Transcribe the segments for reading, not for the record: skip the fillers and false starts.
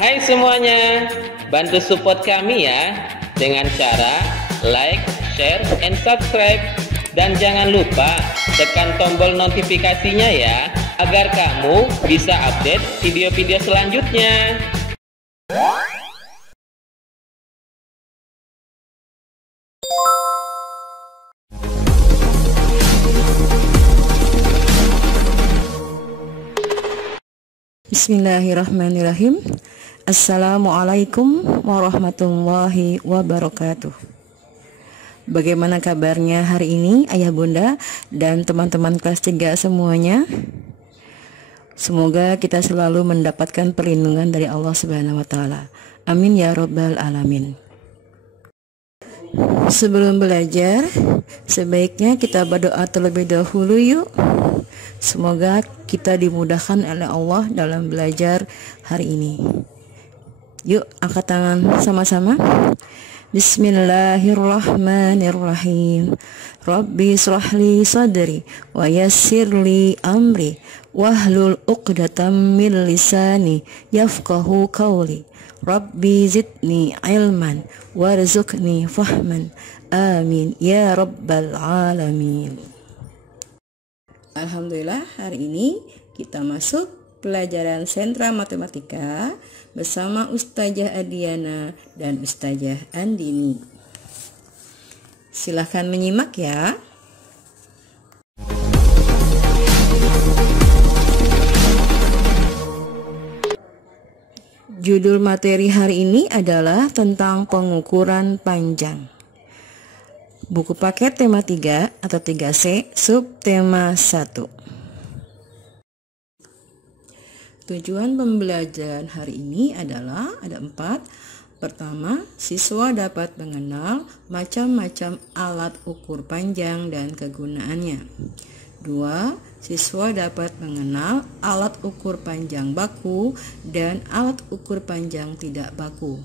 Hai semuanya, bantu support kami ya dengan cara like, share, and subscribe. Dan jangan lupa tekan tombol notifikasinya ya, agar kamu bisa update video-video selanjutnya. Bismillahirrahmanirrahim. Assalamualaikum warahmatullahi wabarakatuh. Bagaimana kabarnya hari ini ayah bunda dan teman-teman kelas 3 semuanya? Semoga kita selalu mendapatkan perlindungan dari Allah Subhanahu wa taala. Amin ya rabbal alamin. Sebelum belajar, sebaiknya kita berdoa terlebih dahulu yuk. Semoga kita dimudahkan oleh Allah dalam belajar hari ini. Yuk angkat tangan sama-sama. Bismillahirrahmanirrahim. Rabbi shrahli sadri wa yassirli amri wahlul 'uqdatam min lisani yafqahu qawli. Rabbi zidni ilman warzuqni fahman. Amin ya rabbal alamin. Alhamdulillah, hari ini kita masuk pelajaran sentra matematika bersama Ustazah Adiana dan Ustazah Andini. Silahkan menyimak ya. Judul materi hari ini adalah tentang pengukuran panjang. Buku paket tema 3 atau 3C, subtema 1. Tujuan pembelajaran hari ini adalah ada 4. Pertama, siswa dapat mengenal macam-macam alat ukur panjang dan kegunaannya. 2. Siswa dapat mengenal alat ukur panjang baku dan alat ukur panjang tidak baku.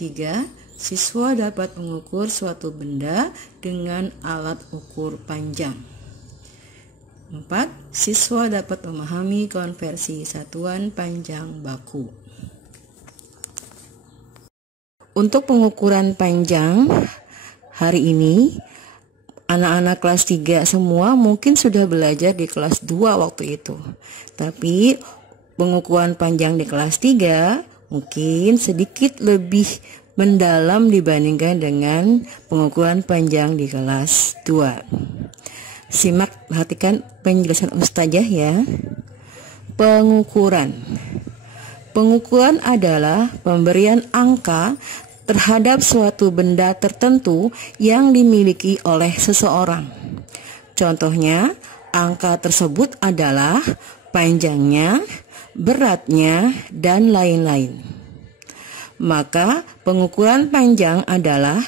3. Siswa dapat mengukur suatu benda dengan alat ukur panjang. 4. Siswa dapat memahami konversi satuan panjang baku. Untuk pengukuran panjang hari ini, anak-anak kelas 3 semua mungkin sudah belajar di kelas 2 waktu itu. Tapi pengukuran panjang di kelas 3 mungkin sedikit lebih mendalam dibandingkan dengan pengukuran panjang di kelas 2. Simak, perhatikan penjelasan Ustazah ya. Pengukuran. Pengukuran adalah pemberian angka terhadap suatu benda tertentu yang dimiliki oleh seseorang. Contohnya, angka tersebut adalah panjangnya, beratnya, dan lain-lain. Maka pengukuran panjang adalah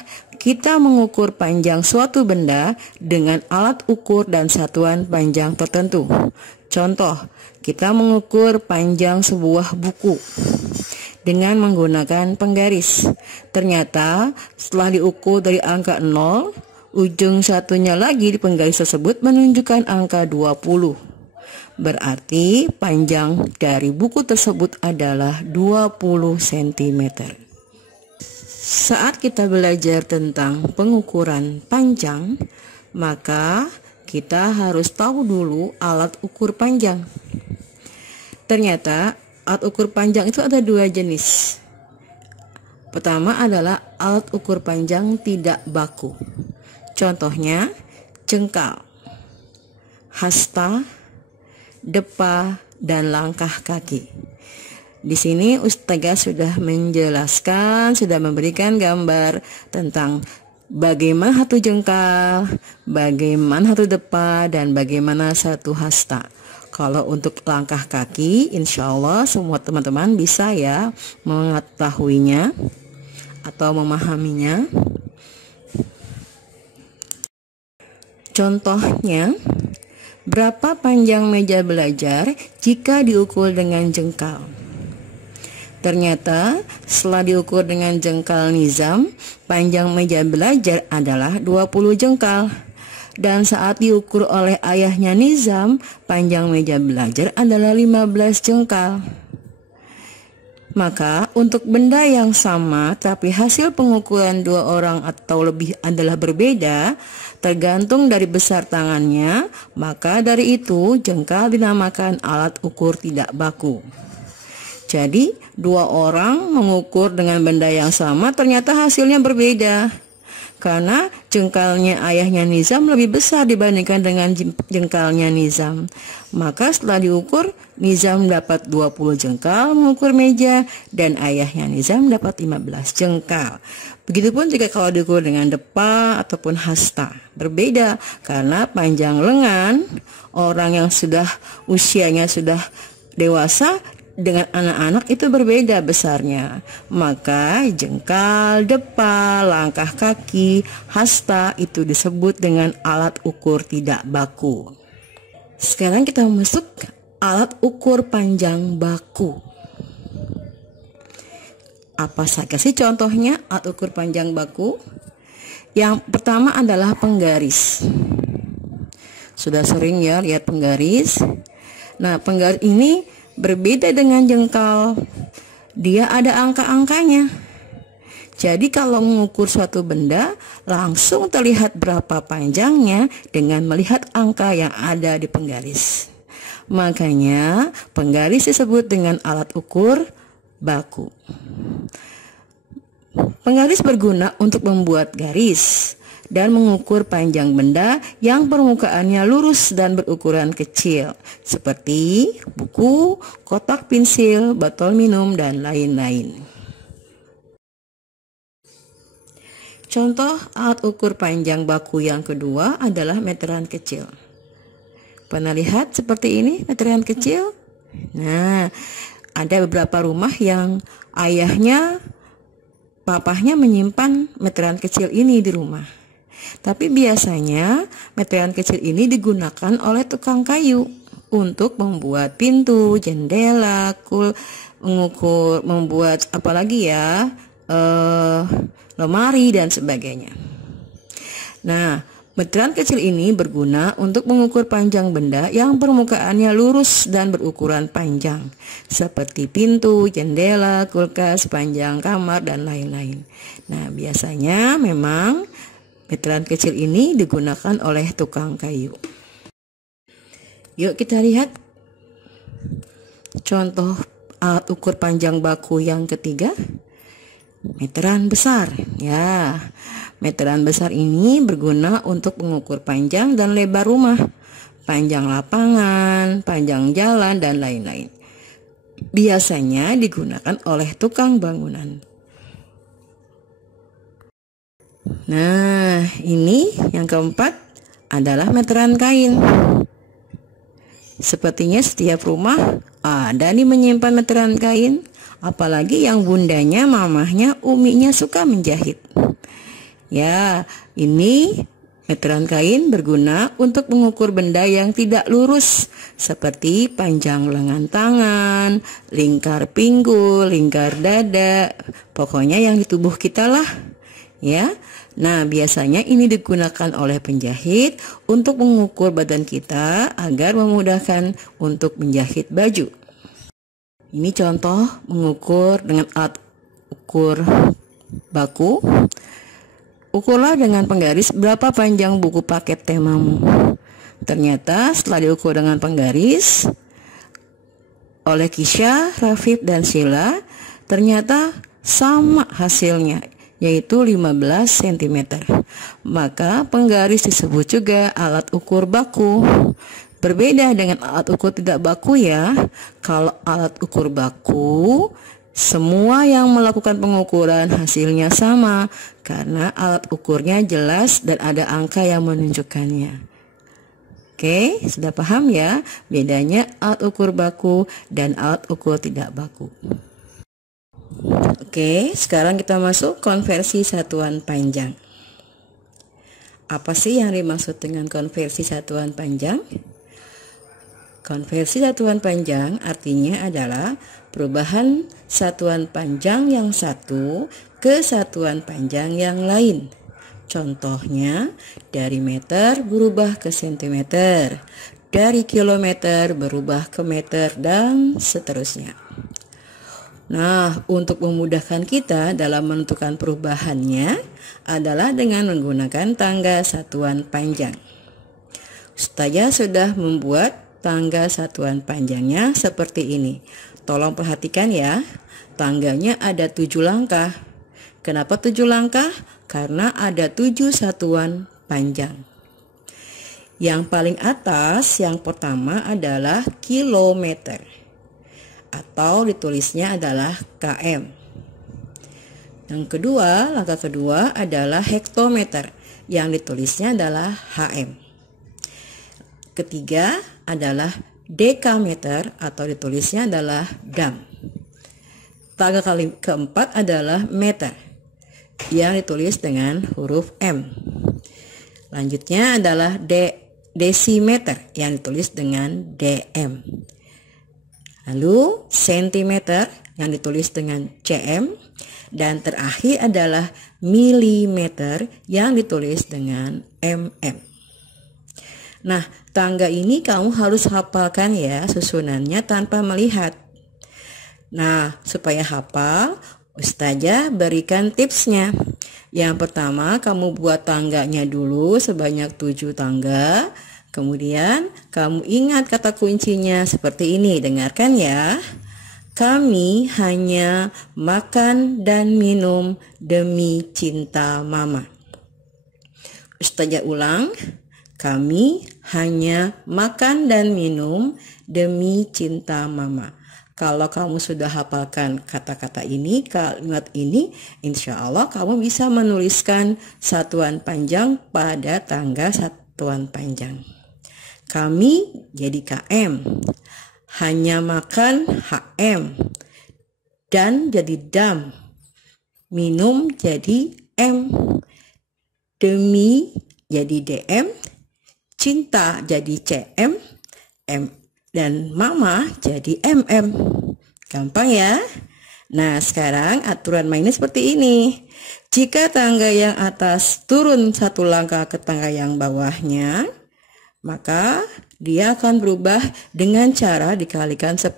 kita mengukur panjang suatu benda dengan alat ukur dan satuan panjang tertentu. Contoh, kita mengukur panjang sebuah buku dengan menggunakan penggaris. Ternyata setelah diukur dari angka 0, ujung satunya lagi di penggaris tersebut menunjukkan angka 20. Berarti panjang dari buku tersebut adalah 20 cm. Saat kita belajar tentang pengukuran panjang, maka kita harus tahu dulu alat ukur panjang. Ternyata alat ukur panjang itu ada 2 jenis. Pertama adalah alat ukur panjang tidak baku. Contohnya jengkal, hasta, depa, dan langkah kaki. Di sini Ustazah sudah menjelaskan, sudah memberikan gambar tentang bagaimana satu jengkal, bagaimana satu depa, dan bagaimana satu hasta. Kalau untuk langkah kaki, insya Allah semua teman-teman bisa ya mengetahuinya atau memahaminya. Contohnya, berapa panjang meja belajar jika diukur dengan jengkal? Ternyata setelah diukur dengan jengkal nizam, panjang meja belajar adalah 20 jengkal. Dan saat diukur oleh ayahnya Nizam, panjang meja belajar adalah 15 jengkal. Maka untuk benda yang sama tapi hasil pengukuran dua orang atau lebih adalah berbeda tergantung dari besar tangannya, maka dari itu jengkal dinamakan alat ukur tidak baku. Jadi dua orang mengukur dengan benda yang sama ternyata hasilnya berbeda. Karena jengkalnya ayahnya Nizam lebih besar dibandingkan dengan jengkalnya Nizam. Maka setelah diukur, Nizam dapat 20 jengkal mengukur meja dan ayahnya Nizam dapat 15 jengkal. Begitupun jika kalau diukur dengan depa ataupun hasta. Berbeda karena panjang lengan orang yang sudah usianya sudah dewasa dengan anak-anak itu berbeda besarnya. Maka jengkal, depa, langkah kaki, hasta itu disebut dengan alat ukur tidak baku. Sekarang kita masuk alat ukur panjang baku. Apa saja sih contohnya alat ukur panjang baku? Yang pertama adalah penggaris. Sudah sering ya lihat penggaris. Nah, penggaris ini berbeda dengan jengkal, dia ada angka-angkanya. Jadi kalau mengukur suatu benda, langsung terlihat berapa panjangnya dengan melihat angka yang ada di penggaris. Makanya penggaris disebut dengan alat ukur baku. Penggaris berguna untuk membuat garis dan mengukur panjang benda yang permukaannya lurus dan berukuran kecil, seperti buku, kotak pensil, botol minum, dan lain-lain. Contoh alat ukur panjang baku yang kedua adalah meteran kecil. Pernah lihat seperti ini meteran kecil? Nah, ada beberapa rumah yang ayahnya, papahnya menyimpan meteran kecil ini di rumah. Tapi biasanya meteran kecil ini digunakan oleh tukang kayu untuk membuat pintu, jendela, mengukur, membuat apalagi ya, lemari dan sebagainya. Nah, meteran kecil ini berguna untuk mengukur panjang benda yang permukaannya lurus dan berukuran panjang, seperti pintu, jendela, kulkas, panjang kamar, dan lain-lain. Nah, biasanya memang meteran kecil ini digunakan oleh tukang kayu. Yuk kita lihat contoh alat ukur panjang baku yang ketiga, meteran besar. Ya, meteran besar ini berguna untuk mengukur panjang dan lebar rumah, panjang lapangan, panjang jalan, dan lain-lain. Biasanya digunakan oleh tukang bangunan. Nah, ini yang keempat adalah meteran kain. Sepertinya setiap rumah ada nih menyimpan meteran kain, apalagi yang bundanya, mamahnya, uminya suka menjahit. Ya, ini meteran kain berguna untuk mengukur benda yang tidak lurus, seperti panjang lengan tangan, lingkar pinggul, lingkar dada, pokoknya yang di tubuh kita lah. Ya, nah biasanya ini digunakan oleh penjahit untuk mengukur badan kita agar memudahkan untuk menjahit baju. Ini contoh mengukur dengan alat ukur baku. Ukurlah dengan penggaris berapa panjang buku paket temamu. Ternyata setelah diukur dengan penggaris oleh Kisha, Rafif, dan Sheila, ternyata sama hasilnya, yaitu 15 cm. Maka penggaris disebut juga alat ukur baku. Berbeda dengan alat ukur tidak baku ya. Kalau alat ukur baku, semua yang melakukan pengukuran hasilnya sama karena alat ukurnya jelas dan ada angka yang menunjukkannya. Oke, sudah paham ya bedanya alat ukur baku dan alat ukur tidak baku. Oke, sekarang kita masuk konversi satuan panjang. Apa sih yang dimaksud dengan konversi satuan panjang? Konversi satuan panjang artinya adalah perubahan satuan panjang yang satu ke satuan panjang yang lain. Contohnya, dari meter berubah ke sentimeter, dari kilometer berubah ke meter, dan seterusnya. Nah, untuk memudahkan kita dalam menentukan perubahannya adalah dengan menggunakan tangga satuan panjang. Ustazah sudah membuat tangga satuan panjangnya seperti ini. Tolong perhatikan ya, tangganya ada 7 langkah. Kenapa 7 langkah? Karena ada 7 satuan panjang. Yang paling atas, yang pertama adalah kilometer, atau ditulisnya adalah km. Yang kedua, langkah kedua adalah hektometer, yang ditulisnya adalah hm. Ketiga adalah dekameter, atau ditulisnya adalah dam. Tangga keempat adalah meter, yang ditulis dengan huruf M. Lanjutnya adalah desimeter, yang ditulis dengan DM. Lalu sentimeter, yang ditulis dengan cm. Dan terakhir adalah milimeter, yang ditulis dengan mm. Nah, tangga ini kamu harus hafalkan ya susunannya tanpa melihat. Nah, supaya hafal, Ustazah berikan tipsnya. Yang pertama, kamu buat tangganya dulu sebanyak 7 tangga. Kemudian kamu ingat kata kuncinya seperti ini. Dengarkan ya. Kami hanya makan dan minum demi cinta mama. Ustazah ulang. Kami hanya makan dan minum demi cinta mama. Kalau kamu sudah hafalkan kata-kata ini, kalimat ini, insya Allah kamu bisa menuliskan satuan panjang pada tangga satuan panjang. Kami jadi km, hanya makan hm, dan jadi dam, minum jadi m, demi jadi dm, cinta jadi cm, dan mama jadi mm. Gampang ya. Nah, sekarang aturan mainnya seperti ini. Jika tangga yang atas turun 1 langkah ke tangga yang bawahnya, maka dia akan berubah dengan cara dikalikan 10.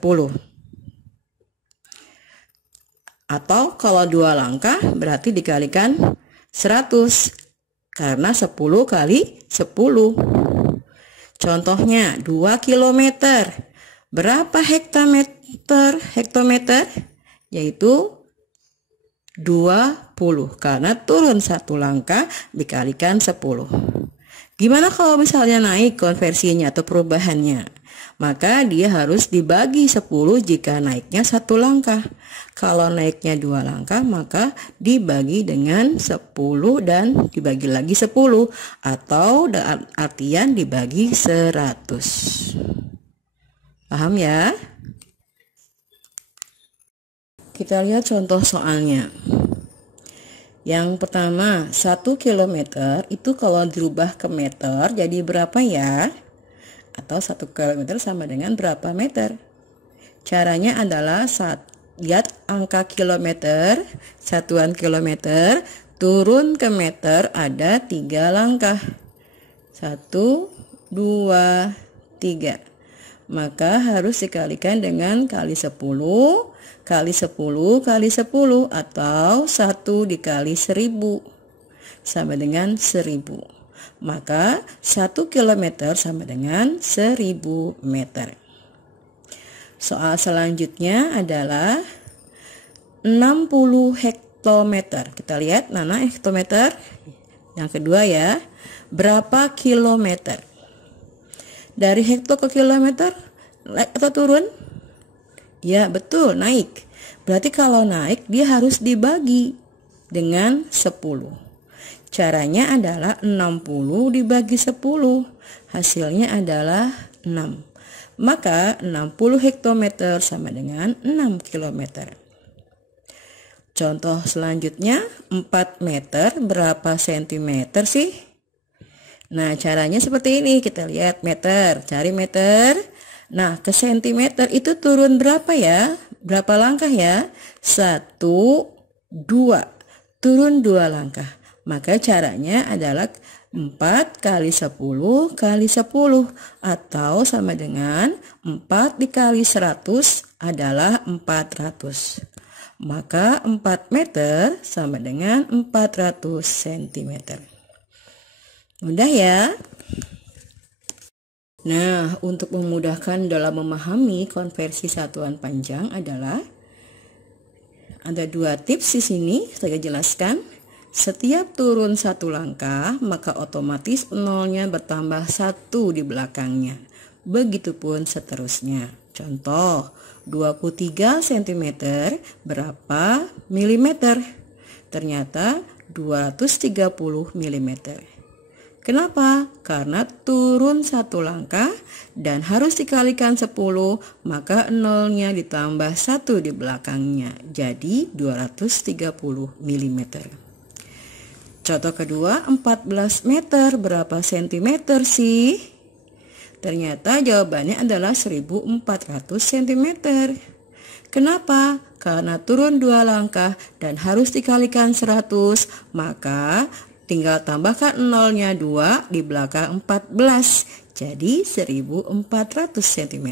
Atau kalau 2 langkah berarti dikalikan 100. Karena 10 kali 10. Contohnya 2 kilometer. Berapa hektometer? Yaitu 20. Karena turun 1 langkah dikalikan 10. Gimana kalau misalnya naik konversinya atau perubahannya? Maka dia harus dibagi 10 jika naiknya 1 langkah. Kalau naiknya 2 langkah maka dibagi dengan 10 dan dibagi lagi 10, atau dalam artian dibagi 100. Paham ya? Kita lihat contoh soalnya. Yang pertama, 1 kilometer itu kalau dirubah ke meter jadi berapa ya? Atau 1 kilometer sama dengan berapa meter? Caranya adalah lihat angka kilometer, satuan kilometer, turun ke meter ada 3 langkah. 1, 2, 3. Maka harus dikalikan dengan kali 10, kali 10, kali 10, atau 1 dikali 1000 sama dengan 1000. Maka 1 kilometer sama dengan 1000 meter. Soal selanjutnya adalah 60 hektometer. Kita lihat mana hektometer? Yang kedua ya. Berapa kilometer? Dari hekto ke kilometer, naik atau turun? Ya betul, naik. Berarti kalau naik dia harus dibagi dengan 10. Caranya adalah 60 dibagi 10. Hasilnya adalah 6. Maka 60 hektometer sama dengan 6 kilometer. Contoh selanjutnya, 4 meter berapa sentimeter sih? Nah, caranya seperti ini. Kita lihat meter, cari meter. Nah, ke sentimeter itu turun berapa ya? Berapa langkah ya? 1, 2. Turun 2 langkah. Maka caranya adalah 4 kali 10 kali 10, atau sama dengan 4 dikali 100 adalah 400. Maka 4 meter sama dengan 400 cm. Mudah ya? Nah, untuk memudahkan dalam memahami konversi satuan panjang adalah ada 2 tips di sini saya jelaskan. Setiap turun 1 langkah, maka otomatis nolnya bertambah 1 di belakangnya. Begitupun seterusnya. Contoh, 23 cm berapa milimeter? Ternyata 230 mm. Kenapa? Karena turun 1 langkah dan harus dikalikan 10, maka nolnya ditambah 1 di belakangnya. Jadi 230 mm. Contoh kedua, 14 meter berapa sentimeter sih? Ternyata jawabannya adalah 1400 cm. Kenapa? Karena turun 2 langkah dan harus dikalikan 100, maka tinggal tambahkan nolnya 2 di belakang 14, jadi 1400 cm.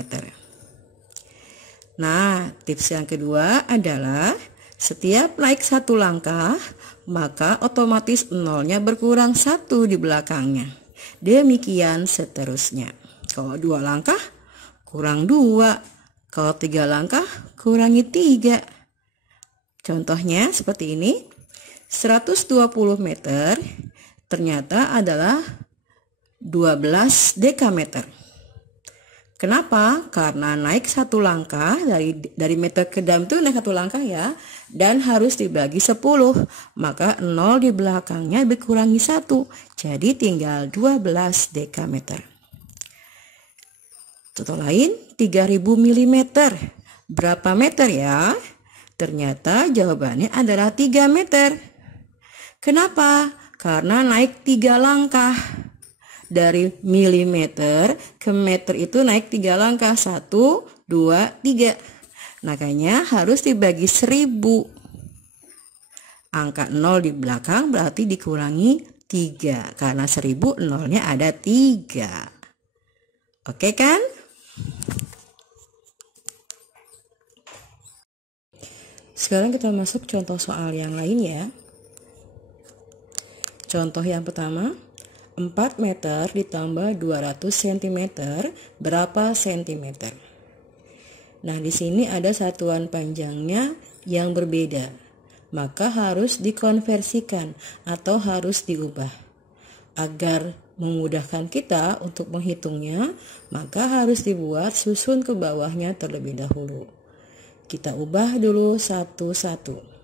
Nah, tips yang kedua adalah setiap naik 1 langkah, maka otomatis nolnya berkurang 1 di belakangnya. Demikian seterusnya. Kalau 2 langkah, kurang 2. Kalau 3 langkah, kurangi 3. Contohnya seperti ini. 120 meter ternyata adalah 12 dekameter. Kenapa? Karena naik 1 langkah, dari meter ke dam itu naik 1 langkah ya, dan harus dibagi 10, maka 0 di belakangnya dikurangi 1, jadi tinggal 12 dekameter. Contoh lain, 3000 mm. Berapa meter ya? Ternyata jawabannya adalah 3 meter. Kenapa? Karena naik 3 langkah. Dari milimeter ke meter itu naik 3 langkah. 1, 2, 3. Makanya harus dibagi 1000. Angka 0 di belakang berarti dikurangi 3. Karena 1000 nolnya ada 3. Oke kan? Sekarang kita masuk contoh soal yang lain ya. Contoh yang pertama, 4 meter ditambah 200 cm berapa sentimeter? Nah, di sini ada satuan panjangnya yang berbeda. Maka harus dikonversikan atau harus diubah. Agar memudahkan kita untuk menghitungnya, maka harus dibuat susun ke bawahnya terlebih dahulu. Kita ubah dulu satu-satu.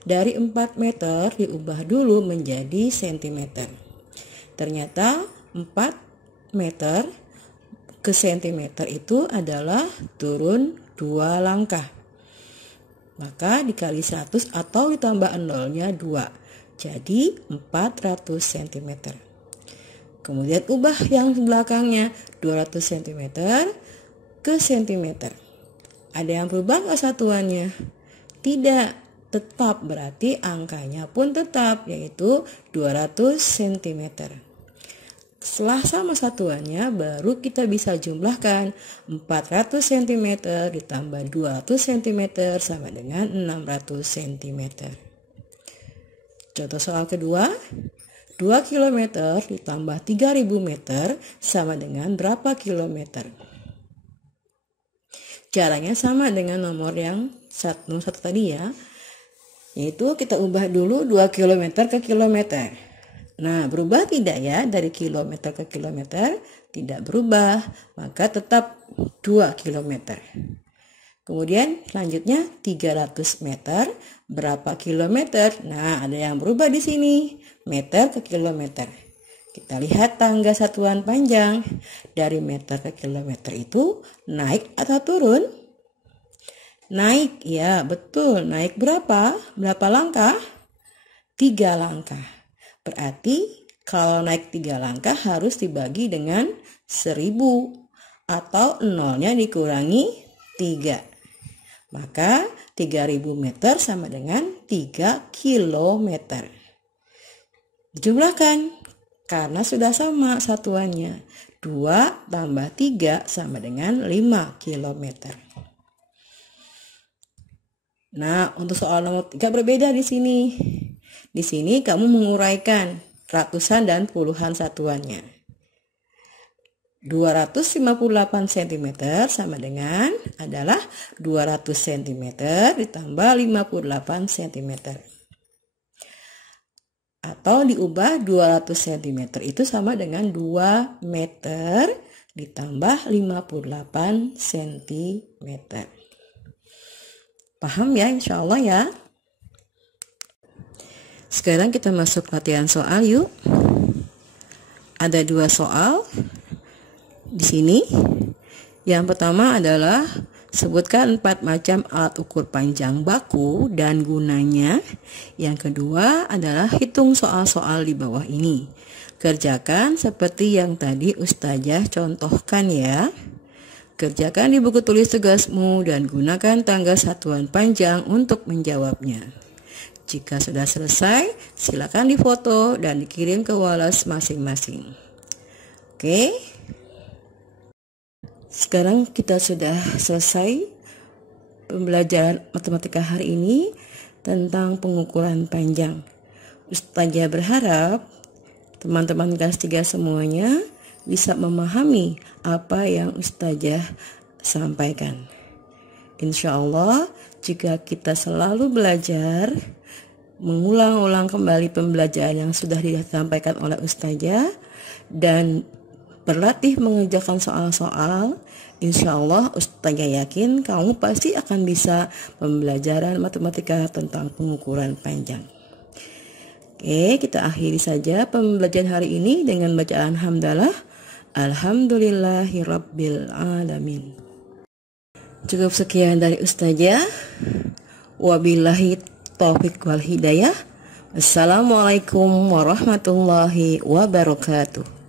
Dari 4 meter diubah dulu menjadi sentimeter. Ternyata 4 meter ke sentimeter itu adalah turun 2 langkah. Maka dikali 100 atau ditambah nolnya 2. Jadi 400 cm. Kemudian ubah yang belakangnya 200 cm ke sentimeter. Ada yang berubah nggak satuannya? Tidak, tetap, berarti angkanya pun tetap, yaitu 200 cm. Setelah sama satuannya, baru kita bisa jumlahkan 400 cm ditambah 200 cm sama dengan 600 cm. Contoh soal kedua, 2 km ditambah 3000 meter sama dengan berapa kilometer? Caranya sama dengan nomor yang satu tadi ya, yaitu kita ubah dulu 2 km ke kilometer. Nah, berubah tidak ya dari kilometer ke kilometer? Tidak berubah, maka tetap 2 km. Kemudian selanjutnya 300 meter, berapa kilometer? Nah, ada yang berubah di sini, meter ke kilometer. Kita lihat tangga satuan panjang. Dari meter ke kilometer itu naik atau turun? Naik, ya betul. Naik berapa? Berapa langkah? 3 langkah. Berarti kalau naik 3 langkah harus dibagi dengan 1000 atau nolnya dikurangi 3. Maka 3000 meter sama dengan 3 kilometer. Jumlahkan karena sudah sama satuannya. 2 tambah 3 sama dengan 5 kilometer. Nah, untuk soal nomor 3 berbeda di sini. Di sini kamu menguraikan ratusan dan puluhan satuannya. 258 cm sama dengan adalah 200 cm ditambah 58 cm. Atau diubah 200 cm itu sama dengan 2 meter ditambah 58 cm. Paham ya, insya Allah ya. Sekarang kita masuk latihan soal yuk. Ada 2 soal di sini. Yang pertama adalah sebutkan 4 macam alat ukur panjang baku dan gunanya. Yang kedua adalah hitung soal-soal di bawah ini. Kerjakan seperti yang tadi Ustazah contohkan ya. Kerjakan di buku tulis tugasmu dan gunakan tangga satuan panjang untuk menjawabnya. Jika sudah selesai, silakan difoto dan dikirim ke Wallace masing-masing. Oke. Sekarang kita sudah selesai pembelajaran matematika hari ini tentang pengukuran panjang. Ustazah berharap teman-teman kelas 3 semuanya bisa memahami apa yang Ustazah sampaikan. Insya Allah, jika kita selalu belajar, mengulang-ulang kembali pembelajaran yang sudah disampaikan oleh Ustazah, dan berlatih mengerjakan soal-soal, insya Allah Ustazah yakin kamu pasti akan bisa pembelajaran matematika tentang pengukuran panjang. Oke, kita akhiri saja pembelajaran hari ini dengan bacaan hamdalah. Alhamdulillahirabbil alamin. Cukup sekian dari Ustazah. Wabillahi taufiq wal hidayah. Assalamualaikum warahmatullahi wabarakatuh.